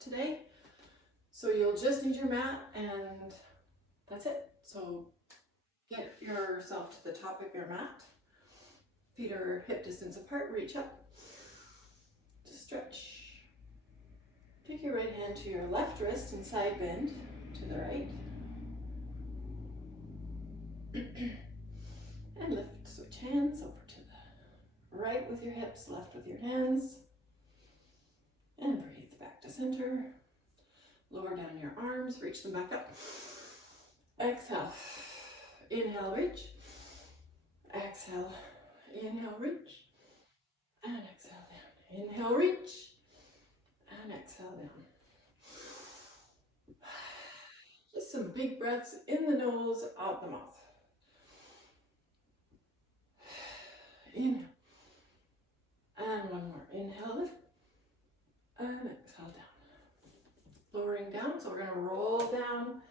today. So you'll just need your mat and that's it. So get yourself to the top of your mat. Feet are hip distance apart, reach up, just stretch. Take your right hand to your left wrist and side bend to the right. And lift, switch hands over to the right with your hips, left with your hands. And breathe back to center. Lower down your arms, reach them back up. Exhale. Inhale, reach. Exhale. Inhale, reach. And exhale down. Inhale, reach. And exhale down. Just some big breaths in the nose, out the mouth. Inhale. And one more. Inhale, lift. And exhale down. Lowering down, so we're going to roll down.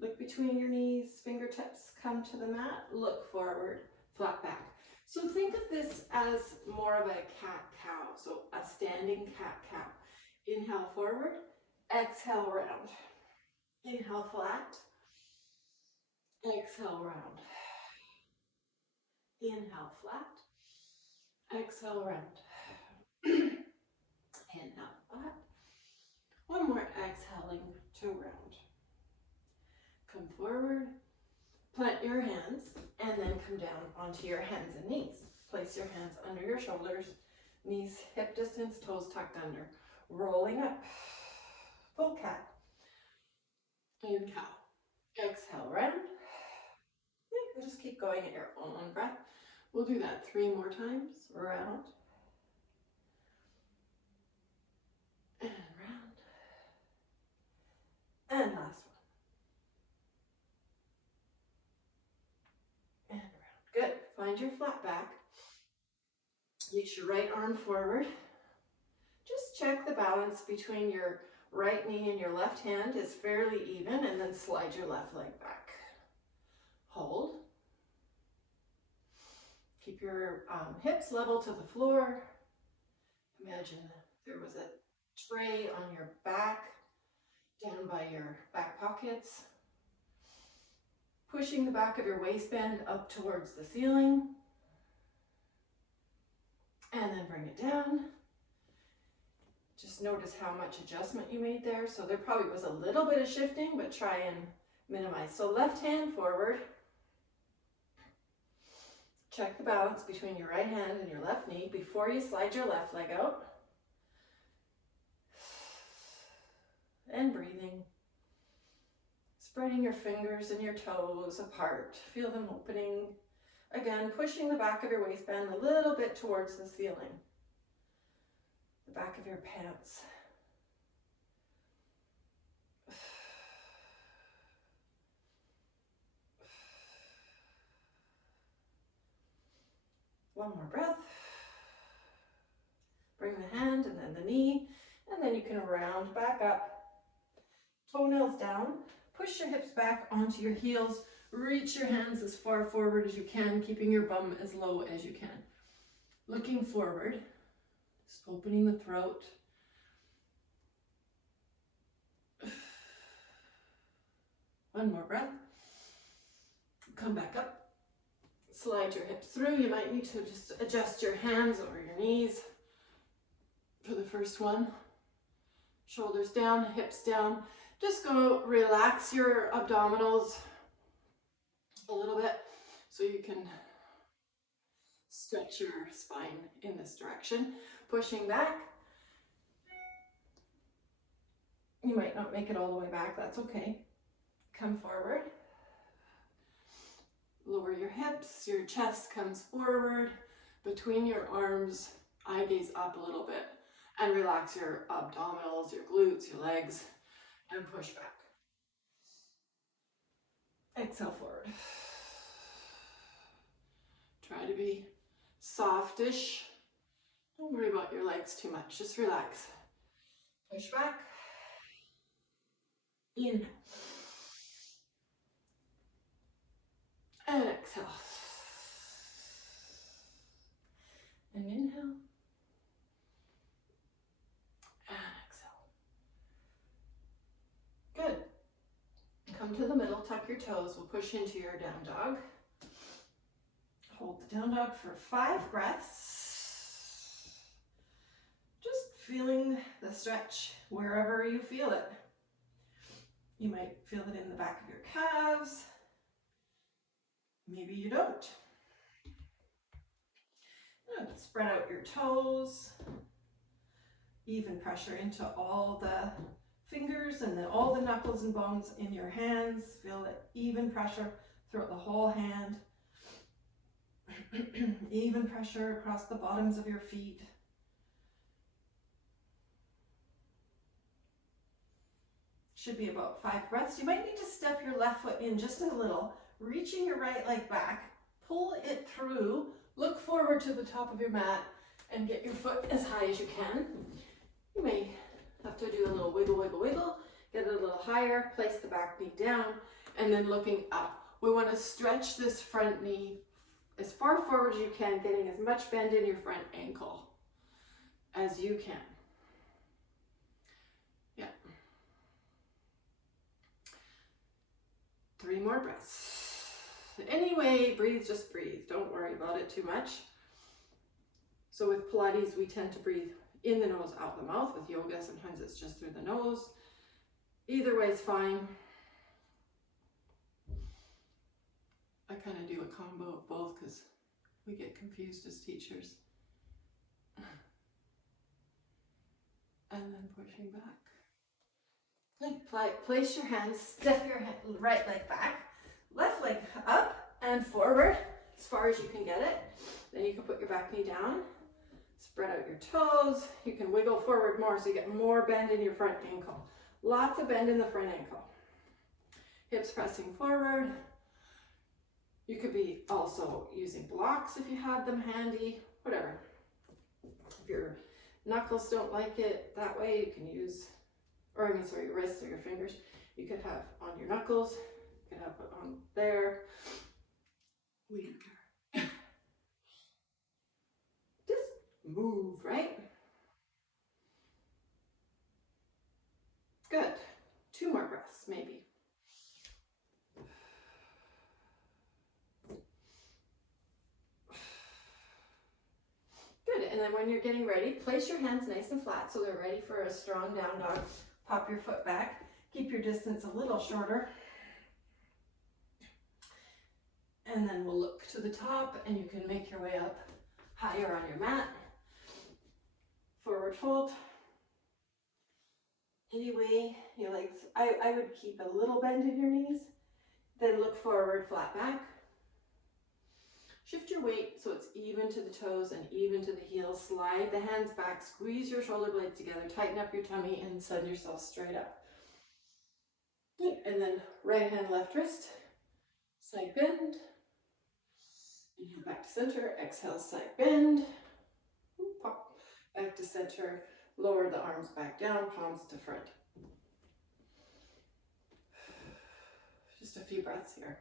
Look between your knees, fingertips come to the mat, look forward, flat back. So think of this as more of a cat-cow, so a standing cat-cow. Inhale forward, exhale round. Inhale flat, exhale round. Inhale flat, exhale round. Inhale flat. One more, exhaling to round. Come forward, plant your hands, and then come down onto your hands and knees. Place your hands under your shoulders, knees hip distance, toes tucked under. Rolling up, full cat. Inhale, exhale round. And just keep going at your own breath. We'll do that 3 more times. Round. And round. And last one. And round. Good. Find your flat back. Reach your right arm forward. Just check the balance between your right knee and your left hand is fairly even, and then slide your left leg back. Hold. Keep your hips level to the floor. Imagine there was a tray on your back, down by your back pockets. Pushing the back of your waistband up towards the ceiling. And then bring it down. Just notice how much adjustment you made there. So there probably was a little bit of shifting, but try and minimize. So left hand forward. Check the balance between your right hand and your left knee before you slide your left leg out. And breathing. Spreading your fingers and your toes apart. Feel them opening. Again, pushing the back of your waistband a little bit towards the ceiling. The back of your pants. One more breath. Bring the hand and then the knee, and then you can round back up. Toenails down. Push your hips back onto your heels. Reach your hands as far forward as you can, keeping your bum as low as you can. Looking forward. Just opening the throat. One more breath. Come back up. Slide your hips through. You might need to just adjust your hands or your knees for the first one. Shoulders down, hips down. Just go relax your abdominals a little bit so you can stretch your spine in this direction. Pushing back. You might not make it all the way back, that's okay. Come forward. Lower your hips, your chest comes forward. Between your arms, eye gaze up a little bit. And relax your abdominals, your glutes, your legs, and push back. Exhale forward. Try to be softish. Don't worry about your legs too much, just relax. Push back. In. And exhale. And inhale. And exhale. tuck your toes. We'll push into your down dog. Hold the down dog for 5 breaths. Just feeling the stretch wherever you feel it. You might feel it in the back of your calves. Maybe you don't. Spread out your toes. Even pressure into all the fingers and all the knuckles and bones in your hands. Feel that even pressure throughout the whole hand. Even pressure across the bottoms of your feet. Should be about 5 breaths. You might need to step your left foot in just a little, reaching your right leg back, pull it through, look forward to the top of your mat, and get your foot as high as you can. You may have to do a little wiggle, wiggle, wiggle, get it a little higher, place the back knee down, and then looking up. We want to stretch this front knee as far forward as you can, getting as much bend in your front ankle as you can. Yeah. 3 more breaths. Anyway, breathe, just breathe. Don't worry about it too much. So with Pilates, we tend to breathe in the nose, out the mouth. With yoga, sometimes it's just through the nose. Either way is fine. I kind of do a combo of both because we get confused as teachers. And then pushing back. Place your hands, step your right leg back, left leg up and forward as far as you can get it. Then you can put your back knee down, spread out your toes. You can wiggle forward more so you get more bend in your front ankle. Lots of bend in the front ankle. Hips pressing forward. You could be also using blocks if you had them handy, whatever. If your knuckles don't like it that way, you can use, your wrists or your fingers. You could have on your knuckles, you could have it on there. We don't care. Just move, right? Good. 2 more breaths, maybe. Good, and then when you're getting ready, place your hands nice and flat so they're ready for a strong down dog. Pop your foot back. Keep your distance a little shorter. And then we'll look to the top and you can make your way up higher on your mat. Forward fold. Anyway, your legs, I would keep a little bend in your knees. Then look forward, flat back. Shift your weight so it's even to the toes and even to the heels. Slide the hands back, squeeze your shoulder blades together, tighten up your tummy and send yourself straight up. Good, and then right hand, left wrist, side bend. Inhale back to center, exhale, side bend. Pop, back to center, lower the arms back down, palms to front. Just a few breaths here.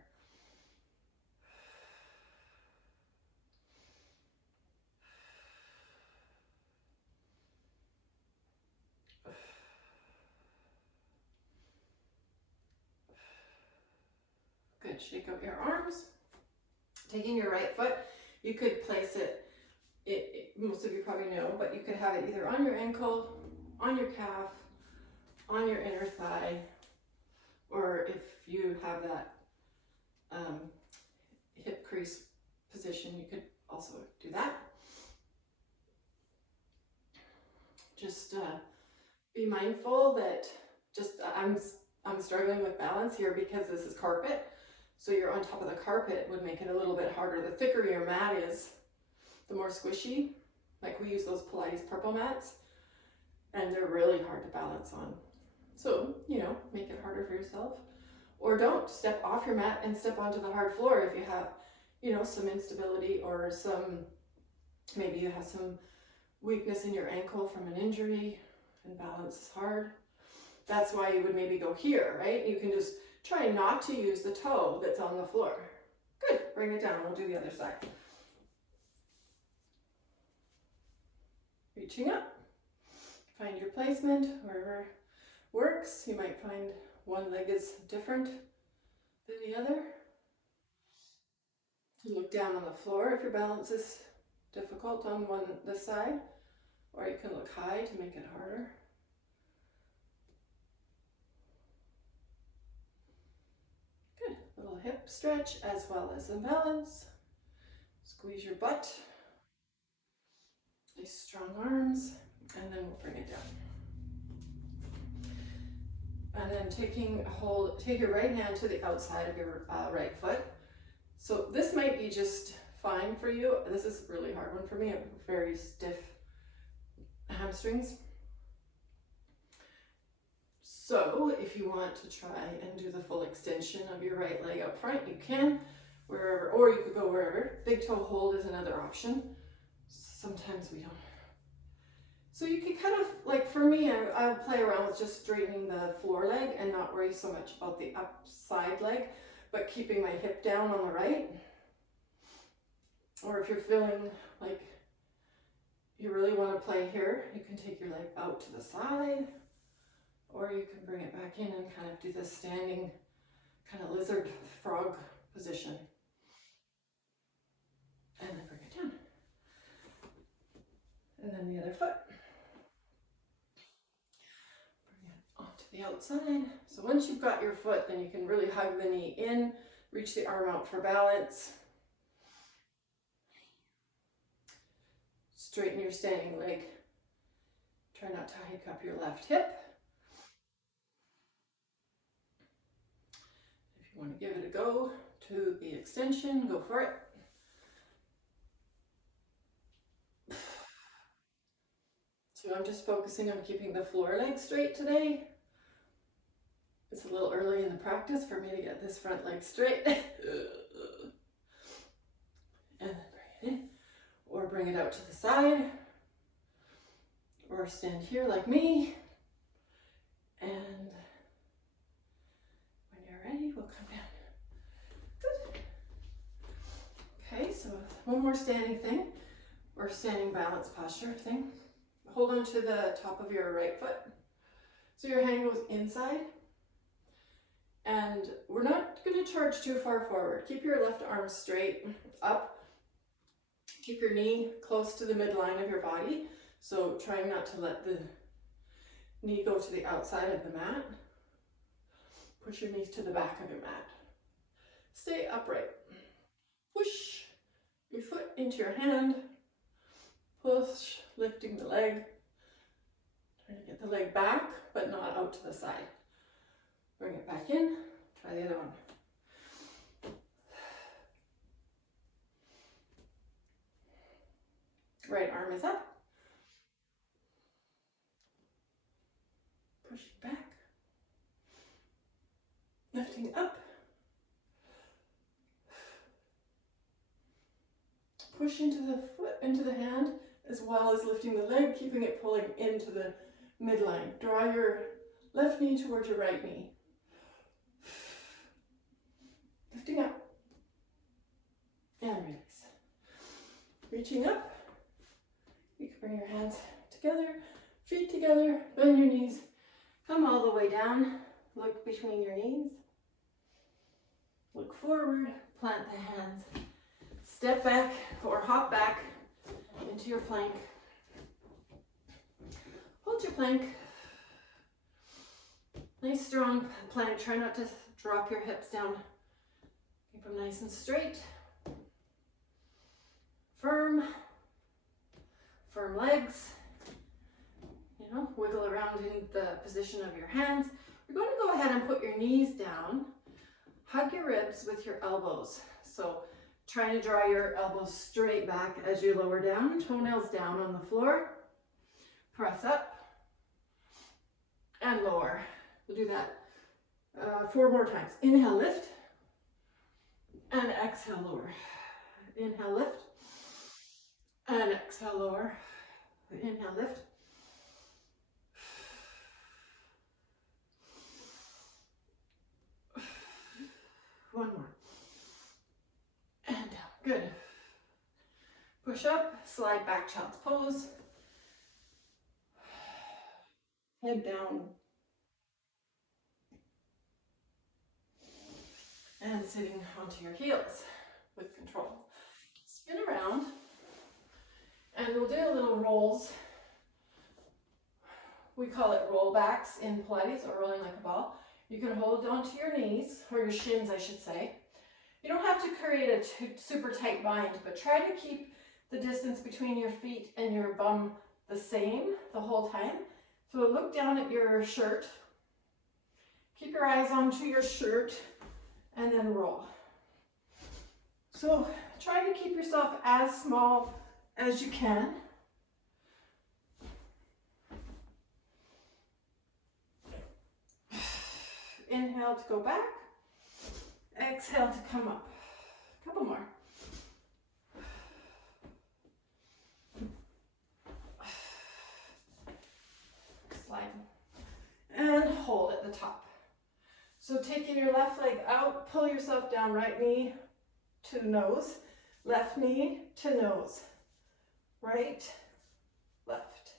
Good, shake out your arms. Taking your right foot, you could place it, most of you probably know, but you could have it either on your ankle, on your calf, on your inner thigh, or if you have that hip crease position, you could also do that. Just be mindful that I'm struggling with balance here because this is carpet. So you're on top of the carpet would make it a little bit harder. The thicker your mat is, the more squishy. Like we use those Pilates purple mats and they're really hard to balance on. So, make it harder for yourself. Or don't step off your mat and step onto the hard floor if you have, some instability or maybe you have some weakness in your ankle from an injury and balance is hard. That's why you would maybe go here, right? You can just try not to use the toe that's on the floor. Good, bring it down. We'll do the other side. Reaching up. Find your placement wherever works. You might find one leg is different Then the other. You look down on the floor if your balance is difficult on this side, or you can look high to make it harder. Good. Little hip stretch as well as imbalance. Squeeze your butt. Nice strong arms, and then we'll bring it down. And then take your right hand to the outside of your right foot. So this might be just fine for you. This is a really hard one for me. I have very stiff hamstrings. So if you want to try and do the full extension of your right leg up front, you can, wherever, or you could go wherever. Big toe hold is another option. Sometimes we don't. So you can kind of, like for me, I'll play around with just straightening the floor leg and not worry so much about the upside leg, but keeping my hip down on the right. Or if you're feeling like you really want to play here, you can take your leg out to the side, or you can bring it back in and kind of do this standing kind of lizard frog position. And then bring it down. And then the other foot. Bring it onto the outside. So once you've got your foot, then you can really hug the knee in, reach the arm out for balance. Straighten your standing leg. Try not to hike up your left hip. If you want to give it a go to the extension, go for it. So I'm just focusing on keeping the floor leg straight today. It's a little early in the practice for me to get this front leg straight. And then bring it in, or bring it out to the side, or stand here like me. And when you're ready, we'll come down. Good. Okay, so one more standing thing, or standing balance posture thing. Hold on to the top of your right foot. So your hand goes inside. And we're not going to charge too far forward. Keep your left arm straight up. Keep your knee close to the midline of your body. So trying not to let the knee go to the outside of the mat. Push your knees to the back of your mat. Stay upright. Push your foot into your hand. Push, lifting the leg. Trying to get the leg back, but not out to the side. Bring it back in. Try the other one. Right arm is up. Push it back. Lifting up. Push into the foot, into the hand, as well as lifting the leg, keeping it pulling into the midline. Draw your left knee towards your right knee. Lifting up. And release. Reaching up. You can bring your hands together, feet together, bend your knees. Come all the way down. Look between your knees. Look forward. Plant the hands. Step back or hop back into your plank. Hold your plank. Nice strong plank. Try not to drop your hips down. Keep them nice and straight. Firm. Firm legs. You know, wiggle around in the position of your hands. You're going to go ahead and put your knees down. Hug your ribs with your elbows. So trying to draw your elbows straight back as you lower down, toenails down on the floor. Press up and lower. We'll do that 4 more times. Inhale, lift, and exhale, lower. Inhale, lift, and exhale, lower. Inhale, lift. One more. And down. Good. Push up, slide back, child's pose. Head down. And sitting onto your heels with control. Spin around, and we'll do little rolls. We call it rollbacks in Pilates, or rolling like a ball. You can hold onto your knees, or your shins, I should say. You don't have to create a super tight bind, but try to keep the distance between your feet and your bum the same the whole time. So look down at your shirt. Keep your eyes onto your shirt, and then roll. So try to keep yourself as small as you can. Inhale to go back. Exhale to come up. A couple more. Slide. And hold at the top. So taking your left leg out, pull yourself down, right knee to nose, left knee to nose, right, left.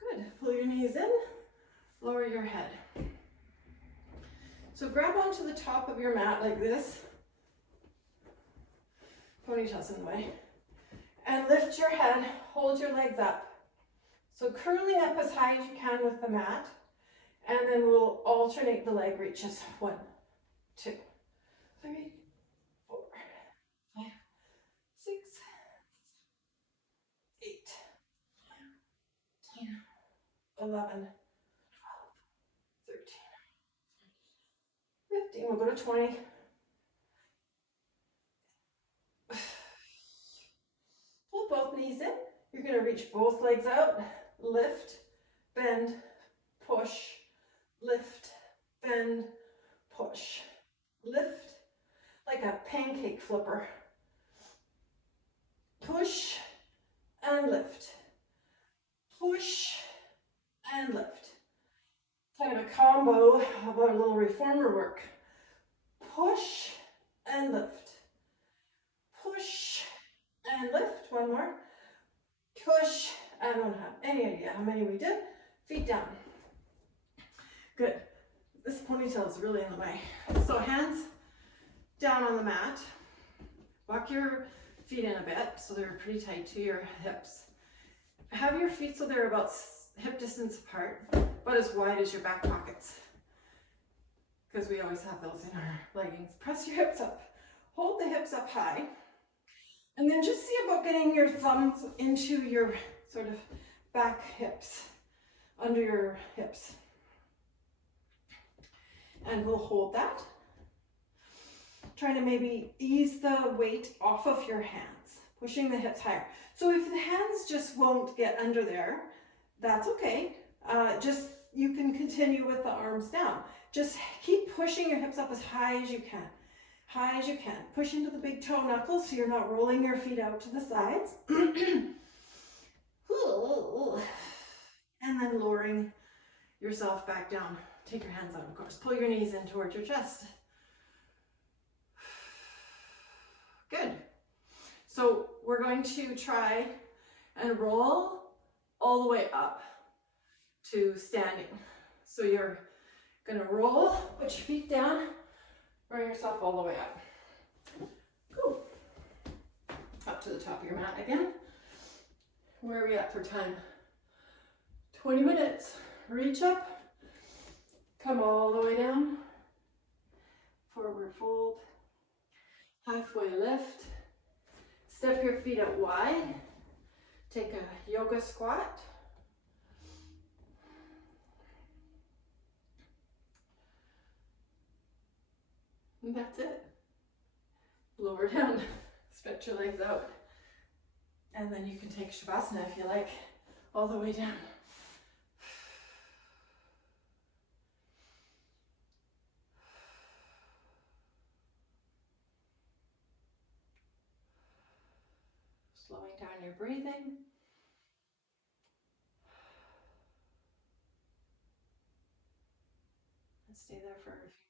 Good. Pull your knees in, lower your head. So grab onto the top of your mat like this. Ponytail's in the way. And lift your head, hold your legs up. So curling up as high as you can with the mat, and then we'll alternate the leg reaches. 1, 2, 3, 4, 5, 6, 8, 9, 10, 11, 12, 13, 15. We'll go to 20. Pull both knees in. You're going to reach both legs out. Lift, bend, push, lift, bend, push, lift, like a pancake flipper. Push and lift, push and lift. Kind of a combo of our little reformer work. Push and lift, push and lift. One more. Push. I don't have any idea how many we did. Feet down. Good. This ponytail is really in the way. So hands down on the mat. Walk your feet in a bit so they're pretty tight to your hips. Have your feet so they're about hip distance apart, but as wide as your back pockets, because we always have those in our leggings. Press your hips up. Hold the hips up high. And then just see about getting your thumbs into your sort of back hips, under your hips. And we'll hold that. Try to maybe ease the weight off of your hands, pushing the hips higher. So if the hands just won't get under there, that's okay. You can continue with the arms down. Just keep pushing your hips up as high as you can. High as you can. Push into the big toe knuckles so you're not rolling your feet out to the sides. And then lowering yourself back down. Take your hands out, of course. Pull your knees in towards your chest. Good. So we're going to try and roll all the way up to standing. So you're going to roll, put your feet down, bring yourself all the way up. Cool. Up to the top of your mat again. Where are we at for time? 20 minutes. Reach up, come all the way down, forward fold, halfway lift, step your feet out wide, take a yoga squat. And that's it. Lower down, stretch your legs out. And then you can take Shavasana if you like, all the way down. Slowing down your breathing. And stay there for a few